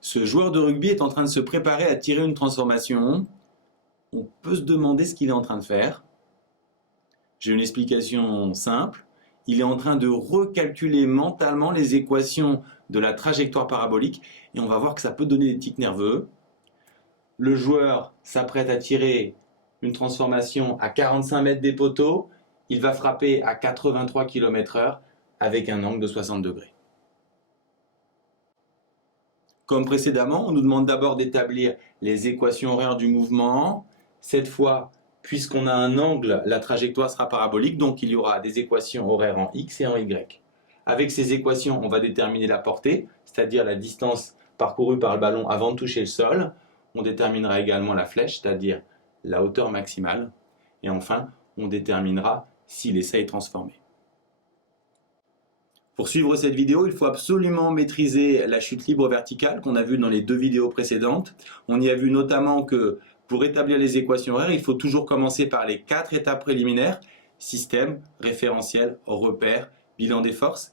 Ce joueur de rugby est en train de se préparer à tirer une transformation. On peut se demander ce qu'il est en train de faire. J'ai une explication simple. Il est en train de recalculer mentalement les équations de la trajectoire parabolique et on va voir que ça peut donner des tics nerveux. Le joueur s'apprête à tirer une transformation à 45 mètres des poteaux. Il va frapper à 83 km/h avec un angle de 60 degrés. Comme précédemment, on nous demande d'abord d'établir les équations horaires du mouvement. Cette fois, puisqu'on a un angle, la trajectoire sera parabolique, donc il y aura des équations horaires en x et en y. Avec ces équations, on va déterminer la portée, c'est-à-dire la distance parcourue par le ballon avant de toucher le sol. On déterminera également la flèche, c'est-à-dire la hauteur maximale. Et enfin, on déterminera si l'essai est transformé. Pour suivre cette vidéo, il faut absolument maîtriser la chute libre verticale qu'on a vue dans les deux vidéos précédentes. On y a vu notamment que pour établir les équations horaires, il faut toujours commencer par les 4 étapes préliminaires: système, référentiel, repère, bilan des forces.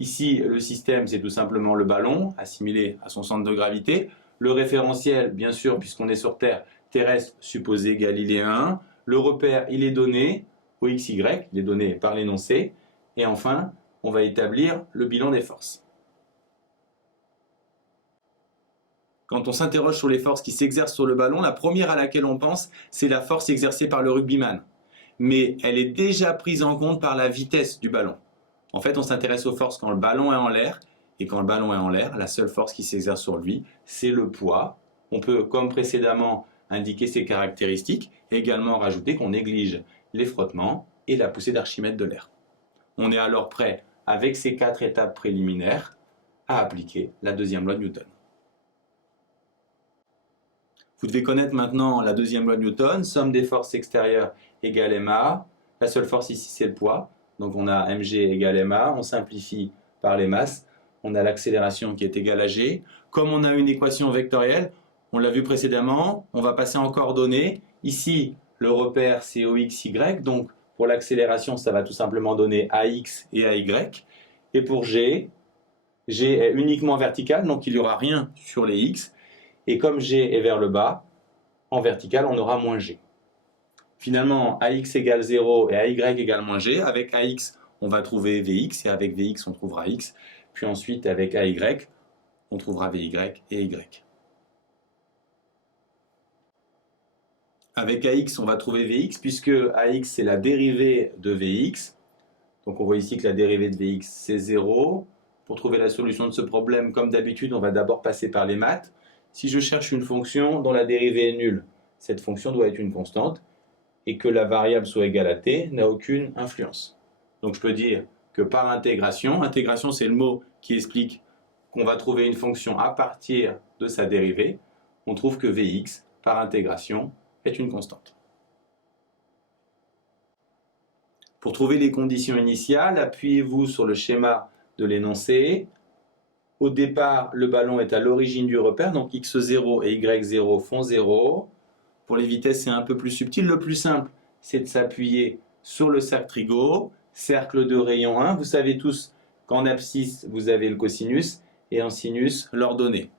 Ici, le système, c'est tout simplement le ballon assimilé à son centre de gravité. Le référentiel, bien sûr, puisqu'on est sur Terre terrestre, supposé galiléen 1. Le repère, il est donné au XY, il est donné par l'énoncé. Et enfin, on va établir le bilan des forces. Quand on s'interroge sur les forces qui s'exercent sur le ballon, la première à laquelle on pense, c'est la force exercée par le rugbyman. Mais elle est déjà prise en compte par la vitesse du ballon. En fait, on s'intéresse aux forces quand le ballon est en l'air. Et quand le ballon est en l'air, la seule force qui s'exerce sur lui, c'est le poids. On peut, comme précédemment, indiquer ses caractéristiques et également rajouter qu'on néglige les frottements et la poussée d'Archimède de l'air. On est alors prêt, avec ces 4 étapes préliminaires, à appliquer la deuxième loi de Newton. Vous devez connaître maintenant la deuxième loi de Newton, somme des forces extérieures égale ma. La seule force ici, c'est le poids. Donc on a mg égale ma, on simplifie par les masses. On a l'accélération qui est égale à g. Comme on a une équation vectorielle, on l'a vu précédemment, on va passer en coordonnées. Ici, le repère, c'est ox, y. Donc pour l'accélération, ça va tout simplement donner ax et ay. Et pour g est uniquement vertical, donc il n'y aura rien sur les x. Et comme g est vers le bas, en vertical, on aura moins g. Finalement, ax égale 0 et ay égale moins g. Avec ax, on va trouver vx, et avec vx, on trouvera x. Puis ensuite, avec ay, on trouvera vy et y. Avec ax, on va trouver vx, puisque ax, c'est la dérivée de vx. Donc on voit ici que la dérivée de vx, c'est 0. Pour trouver la solution de ce problème, comme d'habitude, on va d'abord passer par les maths. Si je cherche une fonction dont la dérivée est nulle, cette fonction doit être une constante, et que la variable soit égale à t n'a aucune influence. Donc je peux dire que par intégration, intégration c'est le mot qui explique qu'on va trouver une fonction à partir de sa dérivée, on trouve que vx, par intégration, est une constante. Pour trouver les conditions initiales, appuyez-vous sur le schéma de l'énoncé. Au départ, le ballon est à l'origine du repère, donc x0 et y0 font 0. Pour les vitesses, c'est un peu plus subtil. Le plus simple, c'est de s'appuyer sur le cercle trigo, cercle de rayon 1. Vous savez tous qu'en abscisse, vous avez le cosinus et en sinus, l'ordonnée.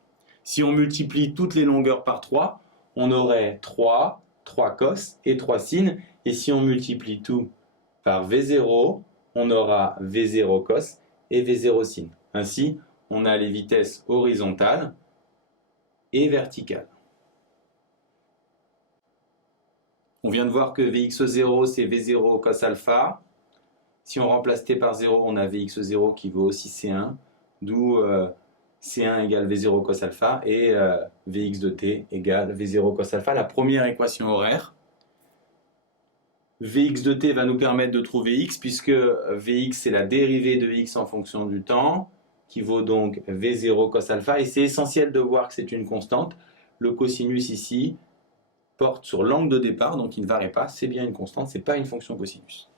Si on multiplie toutes les longueurs par 3, on aurait 3 cos et 3 sin. Et si on multiplie tout par V0, on aura V0 cos et V0 sin. Ainsi, on a les vitesses horizontales et verticales. On vient de voir que Vx0, c'est V0 cos alpha. Si on remplace t par 0, on a Vx0 qui vaut aussi C1, d'où C1 égale V0 cos alpha et Vx de t égale V0 cos alpha, la première équation horaire. Vx de t va nous permettre de trouver x, puisque Vx, c'est la dérivée de x en fonction du temps, qui vaut donc V0 cos alpha. Et c'est essentiel de voir que c'est une constante. Le cosinus ici porte sur l'angle de départ, donc il ne varie pas, c'est bien une constante, ce n'est pas une fonction cosinus.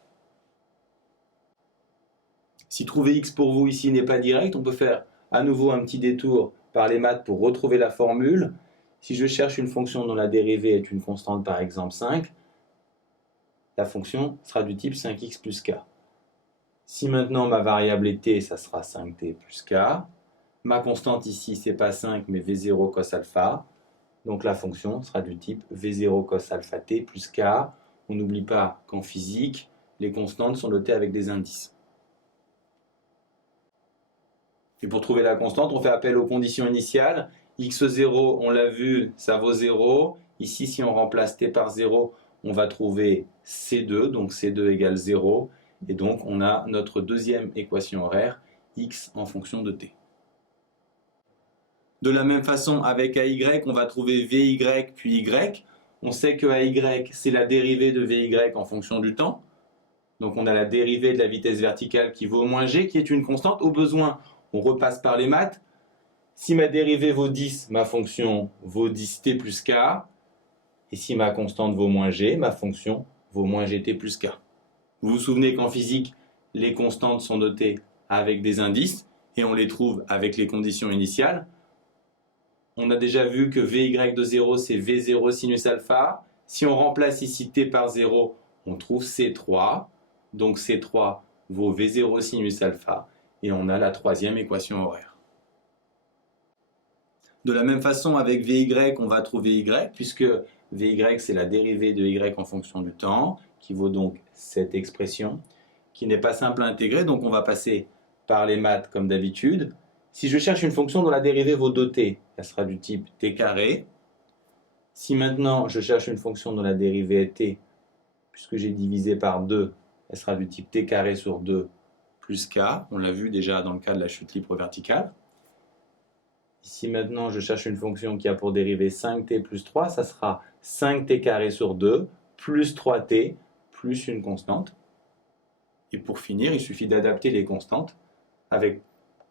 Si trouver x pour vous ici n'est pas direct, on peut faire à nouveau un petit détour par les maths pour retrouver la formule. Si je cherche une fonction dont la dérivée est une constante, par exemple 5, la fonction sera du type 5x plus k. Si maintenant ma variable est t, ça sera 5t plus k. Ma constante ici, c'est pas 5, mais V0 cos alpha. Donc la fonction sera du type V0 cos alpha t plus K. On n'oublie pas qu'en physique, les constantes sont notées avec des indices. Et pour trouver la constante, on fait appel aux conditions initiales. x0, on l'a vu, ça vaut 0. Ici, si on remplace t par 0, on va trouver C2, donc C2 égale 0. Et donc, on a notre deuxième équation horaire, x en fonction de t. De la même façon, avec AY, on va trouver VY puis Y. On sait que AY, c'est la dérivée de VY en fonction du temps. Donc, on a la dérivée de la vitesse verticale qui vaut moins g, qui est une constante. Au besoin, on repasse par les maths. Si ma dérivée vaut 10, ma fonction vaut 10t plus k. Et si ma constante vaut moins g, ma fonction vaut moins gt plus k. Vous vous souvenez qu'en physique, les constantes sont notées avec des indices et on les trouve avec les conditions initiales. On a déjà vu que Vy de 0, c'est V0 sinus alpha. Si on remplace ici t par 0, on trouve C3. Donc C3 vaut V0 sinus alpha. Et on a la troisième équation horaire. De la même façon, avec Vy, on va trouver y, puisque Vy, c'est la dérivée de y en fonction du temps, qui vaut donc cette expression, qui n'est pas simple à intégrer. Donc on va passer par les maths comme d'habitude. Si je cherche une fonction dont la dérivée vaut 2t, elle sera du type t carré. Si maintenant je cherche une fonction dont la dérivée est t, puisque j'ai divisé par 2, elle sera du type t carré sur 2 plus k. On l'a vu déjà dans le cas de la chute libre verticale. Ici maintenant je cherche une fonction qui a pour dérivée 5t plus 3, ça sera 5t carré sur 2 plus 3t plus une constante. Et pour finir, il suffit d'adapter les constantes avec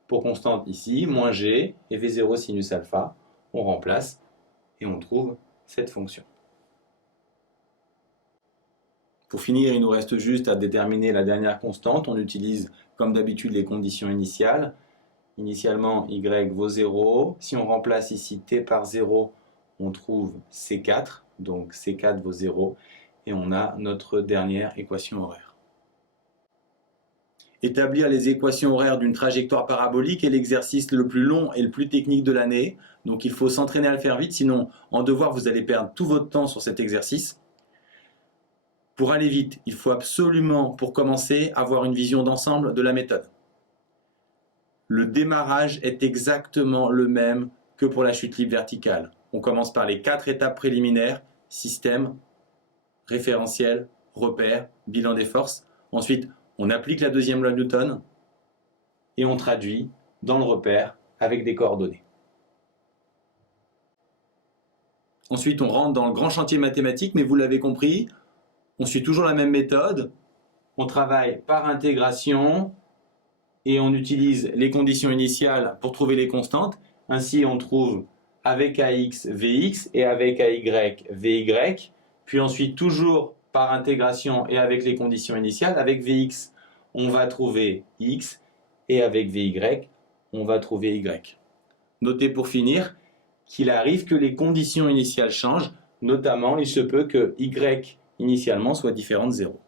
pour constante ici, moins g et V0 sinus alpha. On remplace et on trouve cette fonction. Pour finir, il nous reste juste à déterminer la dernière constante. On utilise comme d'habitude les conditions initiales. Initialement, y vaut 0. Si on remplace ici t par 0, on trouve C4. Donc C4 vaut 0. Et on a notre dernière équation horaire. Établir les équations horaires d'une trajectoire parabolique est l'exercice le plus long et le plus technique de l'année. Donc il faut s'entraîner à le faire vite, sinon en devoir vous allez perdre tout votre temps sur cet exercice. Pour aller vite, il faut absolument, pour commencer, avoir une vision d'ensemble de la méthode. Le démarrage est exactement le même que pour la chute libre verticale. On commence par les 4 étapes préliminaires, système, référentiel, repère, bilan des forces. Ensuite, on applique la deuxième loi de Newton et on traduit dans le repère avec des coordonnées. Ensuite, on rentre dans le grand chantier mathématique, mais vous l'avez compris, on suit toujours la même méthode. On travaille par intégration et on utilise les conditions initiales pour trouver les constantes. Ainsi, on trouve avec AX, VX et avec AY, VY. Puis ensuite, toujours par intégration et avec les conditions initiales, avec Vx, on va trouver x, et avec Vy, on va trouver y. Notez pour finir qu'il arrive que les conditions initiales changent, notamment il se peut que y initialement soit différent de 0.